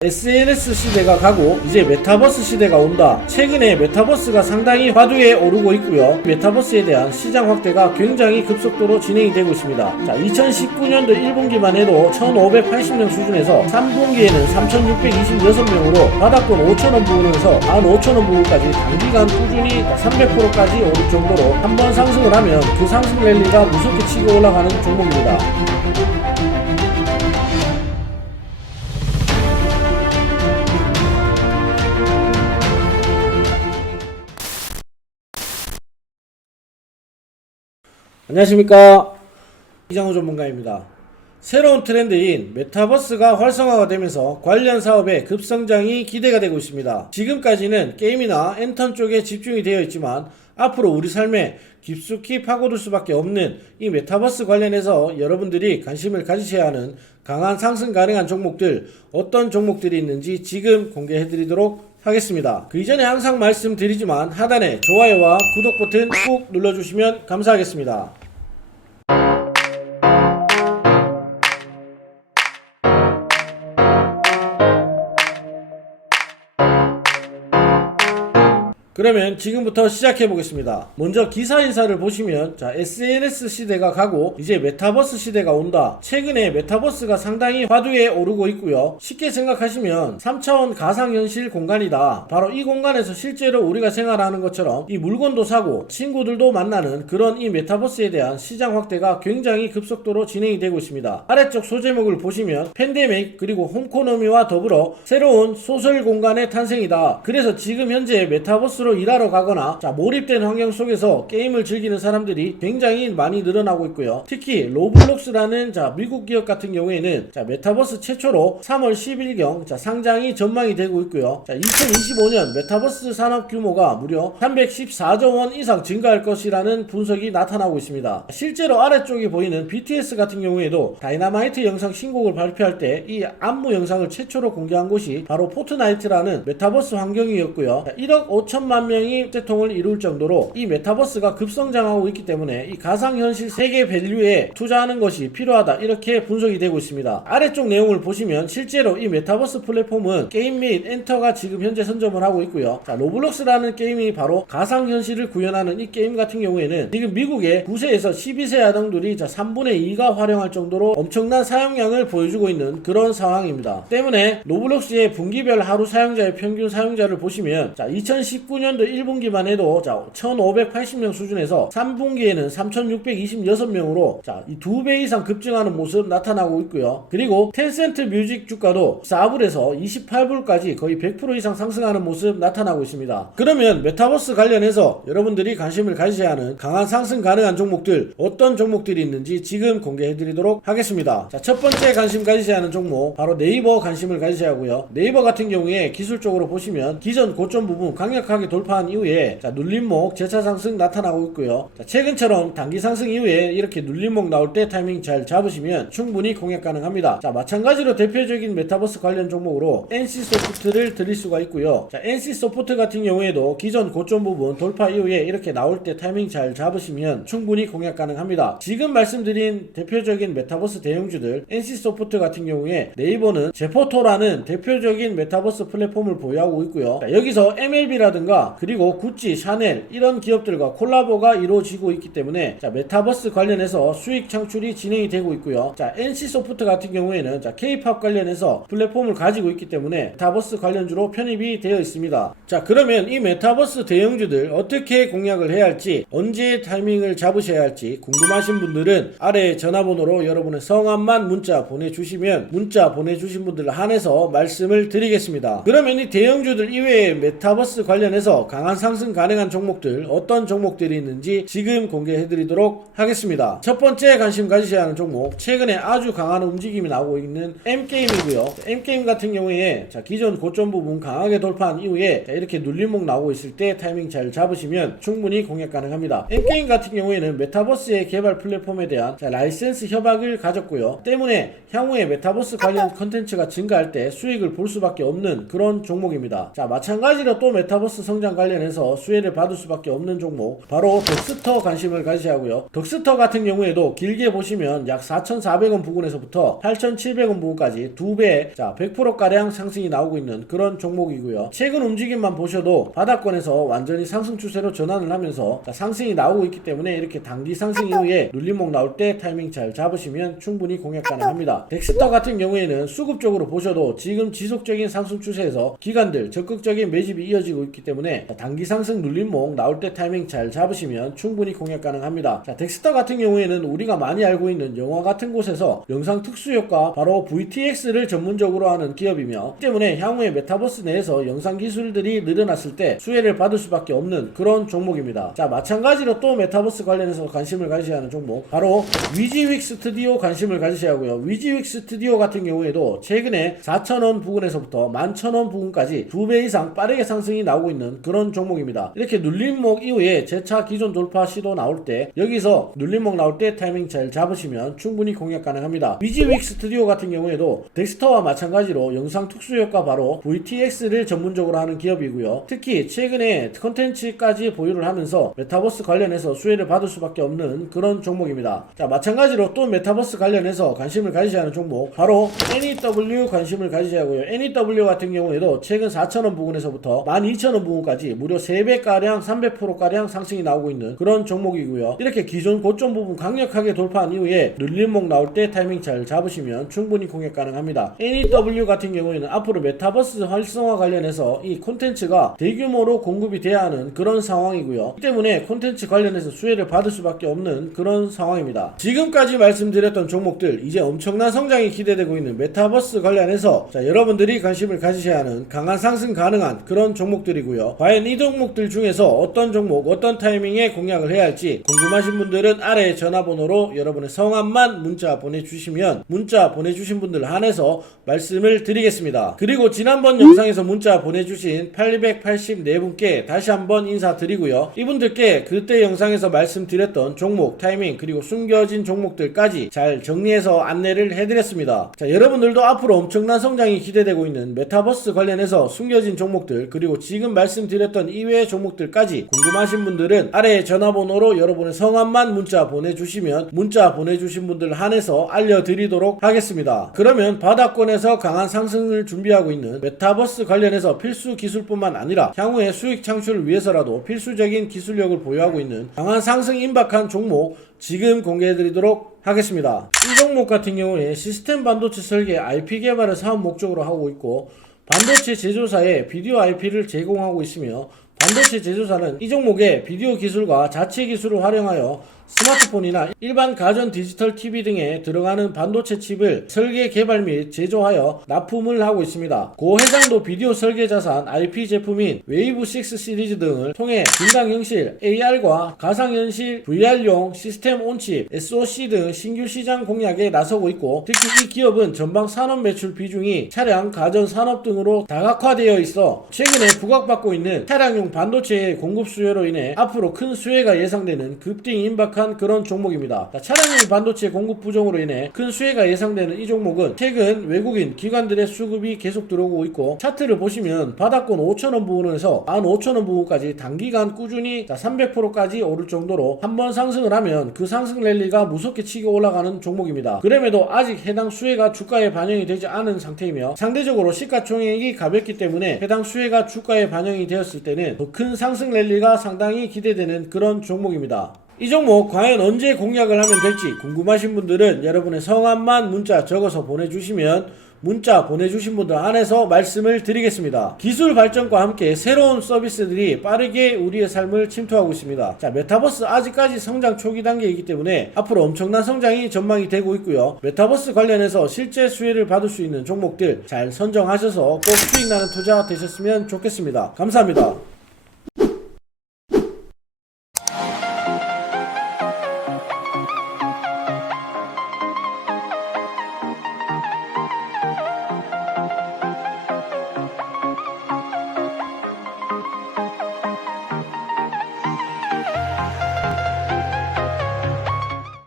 SNS 시대가 가고 이제 메타버스 시대가 온다. 최근에 메타버스가 상당히 화두에 오르고 있고요. 메타버스에 대한 시장 확대가 굉장히 급속도로 진행이 되고 있습니다. 자, 2019년도 1분기만 해도 1580명 수준에서 3분기에는 3626명으로 바닥권 5천원 부근에서 15,000원 부근까지 단기간 꾸준히 300%까지 오를 정도로 한번 상승을 하면 그 상승 랠리가 무섭게 치고 올라가는 종목입니다. 안녕하십니까, 이장호 전문가입니다. 새로운 트렌드인 메타버스가 활성화가 되면서 관련 사업의 급성장이 기대가 되고 있습니다. 지금까지는 게임이나 엔턴 쪽에 집중이 되어 있지만 앞으로 우리 삶에 깊숙이 파고들 수밖에 없는 이 메타버스 관련해서 여러분들이 관심을 가지셔야 하는 강한 상승 가능한 종목들, 어떤 종목들이 있는지 지금 공개해드리도록 하겠습니다. 그 이전에 항상 말씀드리지만 하단에 좋아요와 구독 버튼 꾹 눌러주시면 감사하겠습니다. 그러면 지금부터 시작해 보겠습니다. 먼저 기사 인사를 보시면 SNS 시대가 가고 이제 메타버스 시대가 온다. 최근에 메타버스가 상당히 화두에 오르고 있고요. 쉽게 생각하시면 3차원 가상현실 공간이다. 바로 이 공간에서 실제로 우리가 생활하는 것처럼 이 물건도 사고 친구들도 만나는 그런 이 메타버스에 대한 시장 확대가 굉장히 급속도로 진행이 되고 있습니다. 아래쪽 소제목을 보시면 팬데믹 그리고 홈코노미와 더불어 새로운 소셜 공간의 탄생이다. 그래서 지금 현재 메타버스로 일하러 가거나 몰입된 환경 속에서 게임을 즐기는 사람들이 굉장히 많이 늘어나고 있고요. 특히 로블록스라는 미국 기업 같은 경우에는 메타버스 최초로 3월 10일경 상장이 전망이 되고 있고요. 2025년 메타버스 산업 규모가 무려 314조 원 이상 증가할 것이라는 분석이 나타나고 있습니다. 실제로 아래쪽에 보이는 BTS 같은 경우에도 다이너마이트 영상 신곡을 발표할 때 이 안무 영상을 최초로 공개한 곳이 바로 포트나이트라는 메타버스 환경이었고요. 1억 5천만 명이 채통을 이룰 정도로 이 메타버스가 급성장하고 있기 때문에 이 가상현실 세계 밸류에 투자하는 것이 필요하다, 이렇게 분석이 되고 있습니다. 아래쪽 내용을 보시면 실제로 이 메타버스 플랫폼은 게임 및 엔터가 지금 현재 선점을 하고 있고요. 로블록스라는 게임이 바로 가상현실을 구현하는 이 게임 같은 경우에는 지금 미국의 9세에서 12세 아동들이 3분의 2가 활용할 정도로 엄청난 사용량을 보여주고 있는 그런 상황입니다. 때문에 로블록스의 분기별 하루 사용자의 평균 사용자를 보시면 2019년도 1분기만 해도 1580명 수준에서 3분기에는 3626명으로 이 2배 이상 급증하는 모습 나타나고 있고요. 그리고 텐센트 뮤직 주가도 4불에서 28불까지 거의 100% 이상 상승하는 모습 나타나고 있습니다. 그러면 메타버스 관련해서 여러분들이 관심을 가지셔야 하는 강한 상승 가능한 종목들, 어떤 종목들이 있는지 지금 공개해드리도록 하겠습니다. 첫 번째 관심 가지셔야 하는 종목, 바로 네이버 관심을 가지셔야 하고요. 네이버 같은 경우에 기술적으로 보시면 기존 고점 부분 강력하게 돌파한 이후에 눌림목 재차 상승 나타나고 있고요. 최근처럼 단기 상승 이후에 이렇게 눌림목 나올 때 타이밍 잘 잡으시면 충분히 공략 가능합니다. 마찬가지로 대표적인 메타버스 관련 종목으로 NC소프트를 드릴 수가 있고요. NC소프트 같은 경우에도 기존 고점 부분 돌파 이후에 이렇게 나올 때 타이밍 잘 잡으시면 충분히 공략 가능합니다. 지금 말씀드린 대표적인 메타버스 대형주들, NC소프트 같은 경우에 네이버는 제포토라는 대표적인 메타버스 플랫폼을 보유하고 있고요. 여기서 MLB라든가 그리고 구찌, 샤넬 이런 기업들과 콜라보가 이루어지고 있기 때문에 메타버스 관련해서 수익 창출이 진행이 되고 있고요. NC소프트 같은 경우에는 K-팝 관련해서 플랫폼을 가지고 있기 때문에 메타버스 관련주로 편입이 되어 있습니다. 그러면 이 메타버스 대형주들 어떻게 공략을 해야 할지, 언제 타이밍을 잡으셔야 할지 궁금하신 분들은 아래 전화번호로 여러분의 성함만 문자 보내주시면 문자 보내주신 분들을 한해서 말씀을 드리겠습니다. 그러면 이 대형주들 이외에 메타버스 관련해서 강한 상승 가능한 종목들, 어떤 종목들이 있는지 지금 공개해드리도록 하겠습니다. 첫 번째 관심 가지셔야 하는 종목, 최근에 아주 강한 움직임이 나오고 있는 M게임이고요. M게임 같은 경우에 기존 고점 부분 강하게 돌파한 이후에 이렇게 눌림목 나오고 있을 때 타이밍 잘 잡으시면 충분히 공략 가능합니다. M게임 같은 경우에는 메타버스의 개발 플랫폼에 대한 라이센스 협약을 가졌고요. 때문에 향후에 메타버스 관련 컨텐츠가 증가할 때 수익을 볼 수밖에 없는 그런 종목입니다. 마찬가지로 또 메타버스 성 성장 관련해서 수혜를 받을 수밖에 없는 종목 바로 덕스터 관심을 가지셔야 하고요. 덕스터 같은 경우에도 길게 보시면 약 4,400원 부근에서부터 8,700원 부근까지 2배, 자 100%가량 상승이 나오고 있는 그런 종목이고요. 최근 움직임만 보셔도 바닥권에서 완전히 상승 추세로 전환을 하면서 상승이 나오고 있기 때문에 이렇게 단기 상승 이후에 눌림목 나올 때 타이밍 잘 잡으시면 충분히 공략 가능합니다. 덱스터 같은 경우에는 수급적으로 보셔도 지금 지속적인 상승 추세에서 기관들 적극적인 매집이 이어지고 있기 때문에 단기 상승 눌림목 나올 때 타이밍 잘 잡으시면 충분히 공략 가능합니다. 자, 덱스터 같은 경우에는 우리가 많이 알고 있는 영화 같은 곳에서 영상 특수효과 바로 VTX를 전문적으로 하는 기업이며 때문에 향후에 메타버스 내에서 영상 기술들이 늘어났을 때 수혜를 받을 수밖에 없는 그런 종목입니다. 자, 마찬가지로 또 메타버스 관련해서 관심을 가지셔야 하는 종목 바로 위지윅 스튜디오 관심을 가지셔야 하고요. 위지윅 스튜디오 같은 경우에도 최근에 4,000원 부근에서부터 11,000원 부근까지 2배 이상 빠르게 상승이 나오고 있는 그런 종목입니다. 이렇게 눌림목 이후에 재차 기존 돌파 시도 나올 때 여기서 눌림목 나올 때 타이밍 잘 잡으시면 충분히 공략 가능합니다. 위지윅 스튜디오 같은 경우에도 덱스터와 마찬가지로 영상 특수효과 바로 VTX를 전문적으로 하는 기업이고요. 특히 최근에 컨텐츠까지 보유를 하면서 메타버스 관련해서 수혜를 받을 수밖에 없는 그런 종목입니다. 자, 마찬가지로 또 메타버스 관련해서 관심을 가지셔야 하는 종목 바로 NEW 관심을 가지셔야 하고요. NEW 같은 경우에도 최근 4,000원 부근에서부터 12,000원 부근까지 무려 3배가량 300%가량 상승이 나오고 있는 그런 종목이고요. 이렇게 기존 고점 부분 강력하게 돌파한 이후에 눌림목 나올 때 타이밍 잘 잡으시면 충분히 공략 가능합니다. NEW 같은 경우에는 앞으로 메타버스 활성화 관련해서 이 콘텐츠가 대규모로 공급이 돼야 하는 그런 상황이고요. 이 때문에 콘텐츠 관련해서 수혜를 받을 수밖에 없는 그런 상황입니다. 지금까지 말씀드렸던 종목들 이제 엄청난 성장이 기대되고 있는 메타버스 관련해서 자, 여러분들이 관심을 가지셔야 하는 강한 상승 가능한 그런 종목들이고요. 과연 이 종목들 중에서 어떤 종목 어떤 타이밍에 공략을 해야 할지 궁금하신 분들은 아래 전화번호로 여러분의 성함만 문자 보내주시면 문자 보내주신 분들 한해서 말씀을 드리겠습니다. 그리고 지난번 영상에서 문자 보내주신 884분께 다시 한번 인사드리고요. 이분들께 그때 영상에서 말씀드렸던 종목 타이밍 그리고 숨겨진 종목들까지 잘 정리해서 안내를 해드렸습니다. 자, 여러분들도 앞으로 엄청난 성장이 기대되고 있는 메타버스 관련해서 숨겨진 종목들 그리고 지금 말씀드렸던 이외의 종목들까지 궁금하신 분들은 아래 전화번호로 여러분의 성함만 문자 보내주시면 문자 보내주신 분들 한해서 알려드리도록 하겠습니다. 그러면 바닥권에서 강한 상승을 준비하고 있는 메타버스 관련해서 필수 기술뿐만 아니라 향후에 수익 창출을 위해서라도 필수적인 기술력을 보유하고 있는 강한 상승 임박한 종목 지금 공개해드리도록 하겠습니다. 이 종목 같은 경우에 시스템 반도체 설계 IP 개발을 사업 목적으로 하고 있고 반도체 제조사에 비디오 IP를 제공하고 있으며 반도체 제조사는 이 종목의 비디오 기술과 자체 기술을 활용하여 스마트폰이나 일반 가전 디지털 TV 등에 들어가는 반도체 칩을 설계 개발 및 제조하여 납품을 하고 있습니다. 고 회장도 비디오 설계 자산 IP 제품인 웨이브 6 시리즈 등을 통해 분당형실, AR과 가상현실, VR용 시스템 온칩, SoC 등 신규 시장 공략에 나서고 있고 특히 이 기업은 전방 산업 매출 비중이 차량, 가전 산업 등으로 다각화되어 있어 최근에 부각받고 있는 차량용 반도체의 공급 수요로 인해 앞으로 큰 수혜가 예상되는 급등 임박한 그런 종목입니다. 차량용 반도체 공급 부족으로 인해 큰 수혜가 예상되는 이 종목은 최근 외국인 기관들의 수급이 계속 들어오고 있고 차트를 보시면 바닥권 5,000원 부근에서 15,000원 부근까지 단기간 꾸준히 300%까지 오를 정도로 한번 상승을 하면 그 상승 랠리가 무섭게 치고 올라가는 종목입니다. 그럼에도 아직 해당 수혜가 주가에 반영이 되지 않은 상태이며 상대적으로 시가총액이 가볍기 때문에 해당 수혜가 주가에 반영이 되었을 때는 더 큰 상승 랠리가 상당히 기대되는 그런 종목입니다. 이 종목 과연 언제 공략을 하면 될지 궁금하신 분들은 여러분의 성함만 문자 적어서 보내주시면 문자 보내주신 분들 안에서 말씀을 드리겠습니다. 기술 발전과 함께 새로운 서비스들이 빠르게 우리의 삶을 침투하고 있습니다. 자, 메타버스 아직까지 성장 초기 단계이기 때문에 앞으로 엄청난 성장이 전망이 되고 있고요. 메타버스 관련해서 실제 수혜를 받을 수 있는 종목들 잘 선정하셔서 꼭 수익나는 투자 되셨으면 좋겠습니다. 감사합니다.